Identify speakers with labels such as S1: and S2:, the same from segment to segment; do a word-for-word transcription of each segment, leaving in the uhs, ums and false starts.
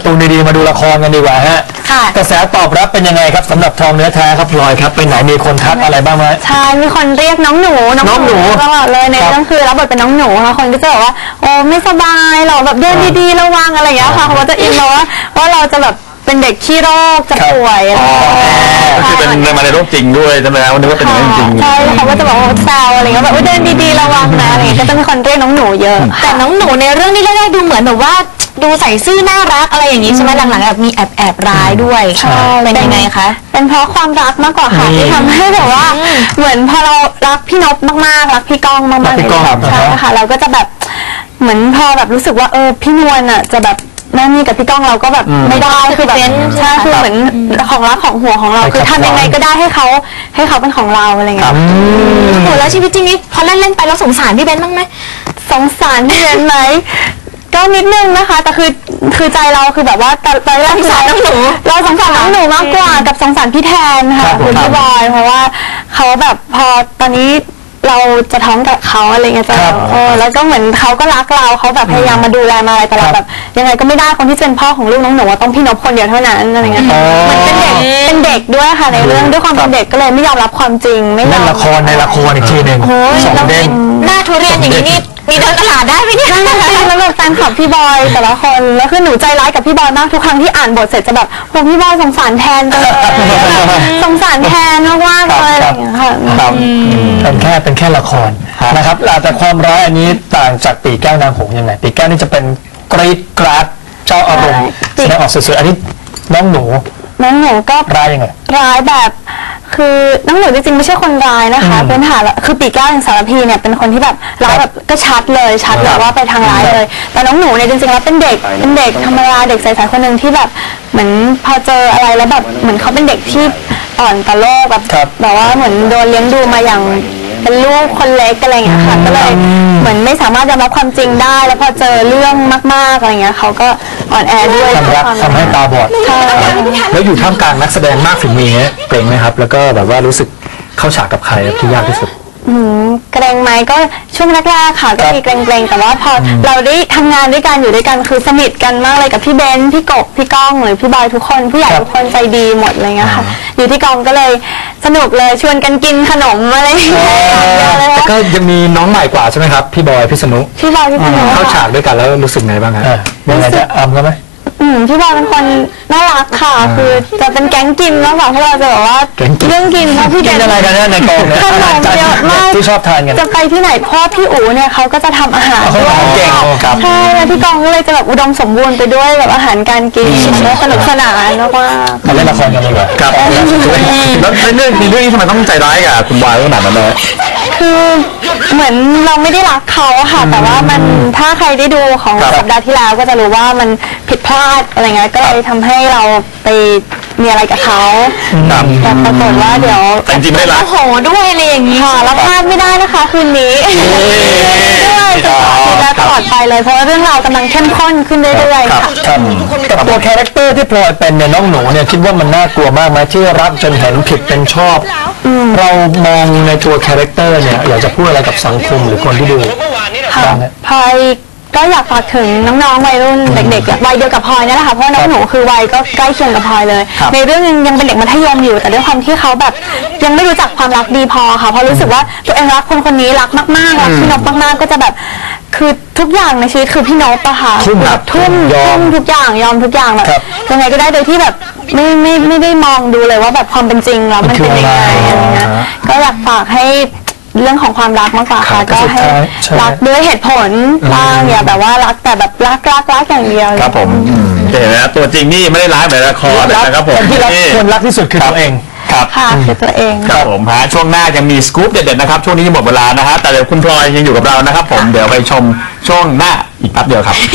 S1: ตูนดีๆมาดูละครกันดีกว่าฮะกระแสตอบรับเป็นยังไงครับสำหรับทองเนื้อแท้ครับพลอยครับไปไหนมีคนทักอะไรบ้างไหม
S2: ใช่มีคนเรียกน้องหนู
S1: น้องหนู
S2: ตลอดเลยในเรื่องคือรับบทเป็นน้องหนูค่ะคนก็จะบอกว่าโอ้ไม่สบายหรอแบบเดินดีๆระวังอะไรอย่างเงี้ยค่ะเขาก็จะอินมาว่าว่าเราจะแบบเป็นเด็กขี้โรคจะป่วยอะไร
S3: คือเป็นมาในโรคจริงด้วยใช่ไหมครับนึกว่าเป็นอย่างจริง
S2: ใช่เขาก็จะบอกว่าแซวอะไรเงี้ยแบบเดินดีๆระวังนะอะไรก็จะมีคนเรียกน้องหนูเยอะ
S4: แต่น้องหนูในเรื่องนี้แรกๆดูเหมือนแบบว่าดูใส่ซื่อน่ารักอะไรอย่างนี้ใช่ไหมหลังๆแบบมีแอบแอบร้ายด้วย
S2: ใช่
S4: เป็นยังไงคะ
S2: เป็นเพราะความรักมากกว่าค่ะที่ทำให้แบบว่าเหมือนพอเรารักพี่นพมากๆรักพี่ก้องมากๆใช่ค่ะเราก็จะแบบเหมือนพอแบบรู้สึกว่าเออพี่นวลอ่ะจะแบบนั่นนี่กับพี่ก้องเราก็แบบไม่ได้คือแบบใช่คือเหมือนของรักของหัวของเราคือทำยังไงก็ได้ให้เขาให้เขาเป็นของเราอะไรเงี้ย
S4: โหแล้วชีวิตจริงนี้พอเล่นเล่นไปแล้วสงสารพี่เบนบ้างไหม
S2: สงสารพี่เบนไหมก็นิดนึงนะคะแต่คือคือใจเราคือแบบว่าตอนแรก
S4: สงสารน้องหนู
S2: เราสงสารน้องหนูมากกว่ากับสงสารพี่แทนค่ะคุณพี่บอยเพราะว่าเขาแบบพอตอนนี้เราจะท้องกับเขาอะไรเงี้ยจะเออแล้วก็เหมือนเขาก็รักเราเขาแบบพยายามมาดูแลมาอะไรแต่เราแบบยังไงก็ไม่ได้คนที่เป็นพ่อของลูกน้องหนูต้องพี่นพคนเดียวเท่านั้นอะไรเงี้ยมันเป็นเด็กเป็นเด็กด้วยค่ะในเรื่องด้วยความเป็นเด็กก็เลยไม่ยอมรับความจริงไม่ยอม
S1: เล่นละครในละครอีกทีหนึ่งสองเด้ง
S4: หน้าทุเรียนอย่างนี้นี่มีเดินตลาดได้ไหมเนี่ย
S2: แล้วแบบแฟนคลับพี่บอยแต่ละคนแล้วคือหนูใจร้ายกับพี่บอยมากทุกครั้งที่อ่านบทเสร็จจะแบบโอ้พี่บอยสงสารแทนจังเลยสงสารแทนมากๆเลยอะไรอย่างเงี้ยค่ะ
S1: เป็นแค่เป็นแค่ละครนะครับแต่ความร้ายอันนี้ต่างจากปีแก้วนางหงส์ยังไงปีแก้วนี่จะเป็นกรีดกราดเจ้าอารมณ์แสดงออกสวยๆอันนี้น้องหนู
S2: น้องหนูก็
S1: ร้ายยังไง
S2: ร้ายแบบคือน้องหนูจริงๆไม่ใช่คนร้ายนะคะเป็นฐานคือปีแก้วอย่างสารพีเนี่ยเป็นคนที่แบบร้ายแบบก็ชัดเลยชัดเลยว่าไปทางร้ายเลยแต่น้องหนูเนี่ยจริงๆแล้วเป็นเด็กเป็นเด็กธรรมดาเด็กใสๆคนหนึ่งที่แบบเหมือนพอเจออะไรแล้วแบบเหมือนเขาเป็นเด็กที่อ่อนต่อโลกแบบแบบว่าเหมือนโดนเลี้ยงดูมาอย่างเป็นลูกคนเล็กอะไรอย่างเงี้ยค่ะก็เลยเหมือนไม่สามารถยอมรับความจริงได้แล้วพอเจอเรื่องมากๆอะไรเงี้ยเขาก็อ่อนแอด้วย
S1: ความรักทำให้ตาบอดแล้วอยู่ท่ามกลางนักแสดงมากฝีมือเนี้ยเกรงไหมครับแล้วก็แบบว่ารู้สึกเข้าฉากกับใครที่ยากที่สุด
S2: เกรงไหมก็ช่วงแรกๆค่ะก็มีเกรงๆแต่ว่าพอเราได้ทำงานด้วยกันอยู่ด้วยกันคือสนิทกันมากเลยกับพี่เบนพี่กบพี่ก้องหรือพี่บอยทุกคนผู้ใหญ่ทุกคนใจดีหมดอะไรเงี้ยค่ะอยู่ที่กองก็เลยสนุกเลยชวนกันกินขนมอะไรอย่างเงี้ย
S1: แต่ก็ยังมีน้องใหม่กว่าใช่ไหมครับพี่บอยพี่สนุ
S2: พี่บอยพี่สนุ
S1: เข้าฉากด้วยกันแล้วรู้สึกไงบ้างครับยังไงจะอ้ำกันไหม
S2: อืมพี่บอยเป็นคนน่ารักค่ะคือจะเป็นแก๊งกินแล้วแบบที่เราจะบอกว่าเรื่องกินเพราะพี่
S1: กินอะไรกันเนี่ยในกองเนี่ย
S2: ขนมเยอะมาก
S1: ที่ชอบทานกัน
S2: จะไปที่ไหนพ่อพี่อู๋เนี่ยเขาก็จะทำอาหารด้วยใช่แล้วที่กองก็เลยจะแบบอุดมสมบูรณ์ไปด้วยแบบอาหารการกินและสนุกสนานมากว่า
S1: มาเล่นละครกันดีกว่า
S3: ครับแล้วในเรื่องในเรื่องนี้ทำไมต้องใจร้ายกับคุณบอยขนาดนั้นเลย
S2: คือเหมือนเราไม่ได้รักเขาค่ะแต่ว่ามันถ้าใครได้ดูของสัปดาห์ที่แล้วก็จะรู้ว่ามันผิดพลาดอะไรเงี้ยก็เลยทำให้เราไปมีอะไรกับเขาแต่ปรากฏว่าเดี๋ยว
S3: จริงๆไม่รัก
S4: โอ้โหด้วยอะไรอย่างนี้
S2: ค่ะแล้วพลาดไม่ได้นะคะคืนนี้ด้วยและตลอดไปเลยเพราะเรื่องราวกำลังเข้มข้นขึ้นเรื่อยๆค่ะ
S1: กับตัวคาแรคเตอร์ที่พลอยเป็นเนี่ยน้องหนูเนี่ยคิดว่ามันน่ากลัวมากไหมที่รักจนเห็นผิดเป็นชอบเรามองในตัวคาแรคเตอร์เนี่ยอยากจะพูดอะไรกับสังคมหรือคนที่ดู
S2: ค่ะพลอยก็อยากฝากถึงน้องๆวัยรุ่นเด็กๆวัยเดียวกับพลอยนี่แหละค่ะเพราะน้องหนูคือวัยก็ใกล้เคียงกับพลอยเลยในเรื่องยังยังเป็นเด็กมัธยมอยู่แต่ด้วยความที่เขาแบบยังไม่รู้จักความรักดีพอค่ะเพราะรู้สึกว่าตัวเองรักคนคนนี้รักมากๆรักพี่นพมากๆก็จะแบบคือทุกอย่างในชีวิตคือพี่นพอะค่ะแบบทุ่มทุ่มทุกอย่างยอมทุกอย่างแบบยังไงก็ได้โดยที่แบบไม่ไม่ไม่ได้มองดูเลยว่าแบบความเป็นจริงแล้วมันเป็นยังไงอะไรเงี้ยก็อยากฝากให้เรื่องของความรักมากกว่าค่ะก็ให้รักด้วยเหตุผลบ้างอย่าแบบว่ารักแต่แบบรักรักรักอย่างเดียว
S3: ครับผมเห็นไหมตัวจริงนี่ไม่ได้ร้ายเหมือนละครนะครับผม
S1: ที่รักคนรักที่สุดคือตัวเอง
S3: ครับ
S2: ค่ะคือตัวเอง
S3: ครับผมฮะช่วงหน้ายังมีสกู๊ปเด็ดๆนะครับช่วงนี้หมดเวลานะฮะแต่เดี๋ยวคุณพลอยยังอยู่กับเรานะครับผมเดี๋ยวไปชมช่วงหน้าอีกแป๊บเดียวครับ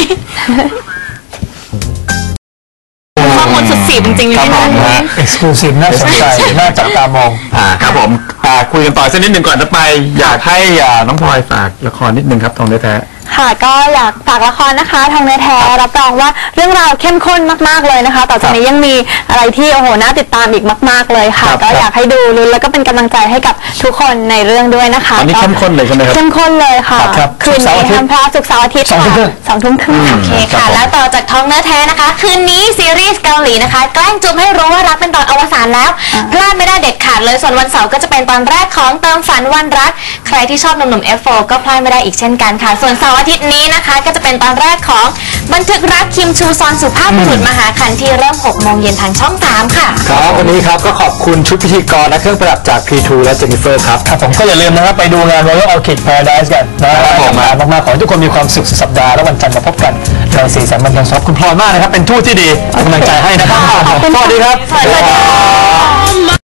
S4: ข้อมูลสุดสีจริงๆ
S1: ครับผมฮะเอ็กซ์คลูซีฟน่าสนใจน่าจับตามอง
S3: อ่าครับผมคุยกันต่อสักนิดหนึ่งก่อนจะไปอยากให้น้องพลอยฝากละครนิดนึงครับทองแท้
S2: ค่ะก็อยากฝากละครนะคะทางเนื้อแท้รับรองว่าเรื่องราวเข้มข้นมากๆเลยนะคะต่อจากนี้ยังมีอะไรที่โอ้โหน่าติดตามอีกมากๆเลยค่ะก็อยากให้ดูลุ้นแล้วก็เป็นกำลังใจให้กับทุกคนในเรื่องด้วยนะคะ
S3: อันนี้เข้มข้นเลยใช่ไหมครับ
S2: เข้มข้นเลยค่ะ
S1: ครับ
S2: คืนนี้ห้ามพลาดศุกร์เสาร์อาทิตย์
S1: สองทุ่มครึ่ง
S2: สองทุ่มครึ่ง
S4: โอเคค่ะ แล้วต่อจากท้องเนื้อแท้นะคะ คืนนี้ซีรีส์เกาหลีนะคะ แกล้งจุ๊บให้รู้ว่ารักเป็นตอนอวสานแล้ว พลาดไม่ได้เด็ดขาดเลย ส่วนวันเสาร์ก็จะเป็นตอนแรกของเติมฝันวันรัก ใครที่ชอบหนุ่มๆ เอฟ โฟร์ ก็พลาดไม่ได้อีกเช่นกันค่ะ ส่วนเสาร์อาทิตย์นี้นะคะ ก็จะเป็นตอนแรกของบันทึกรักคิมชูซอนสุภาพบุรุษมหาคันที่เริ่มหกโมงเย็นทางช่องสามค่ะ
S1: ครับวันนี้ครับก็ขอบคุณชุดพิธีกรและเครื่องประดับจาก พี ทู และเจนนิเฟอร์ครับครับผมก็อย่าลืมนะครับไปดูงาน Royal Orchid Paradise กันนะครับผมมากๆขอให้ทุกคนมีความสุขสุดสัปดาห์และวันจันทร์มาพบกันในสีสันบันเทิงซอฟคุณพลอยมากนะครับเป็นทูตที่ดีเป็นกำลังใจให้นะครับสวัสดีครับ
S2: สวัสดีค่ะ